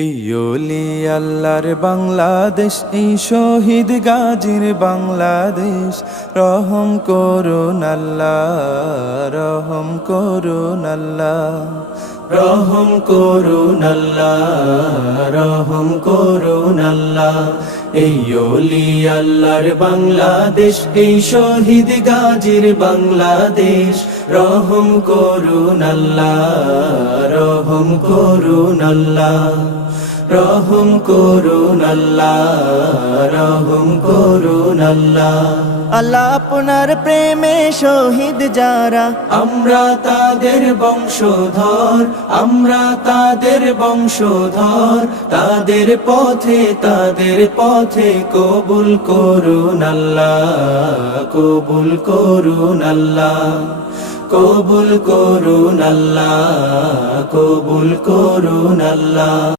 এই ওলি আল্লাহর বাংলাদেশ, এই শহীদ গাজীর বাংলাদেশ। রহম করুন আল্লাহ, রহম করুন আল্লাহ, রহম করুন আল্লাহ, রহম করুন আল্লাহ। এই ওলি আল্লাহর বাংলাদেশ, এই শহীদ গাজীর বাংলাদেশ। রহম করুন আল্লাহ, রহম করুন আল্লাহ, রহম করুন আল্লাহ, রহম করুন আল্লাহ। আল্লাহ আপনার প্রেমে শহীদ যারা, আমরা তাদের বংশধর, আমরা তাদের বংশধর। তাদের পথে কবুল করুন আল্লাহ, কবুল করুন আল্লাহ, কবুল করুন আল্লাহ, কবুল করুন আল্লাহ।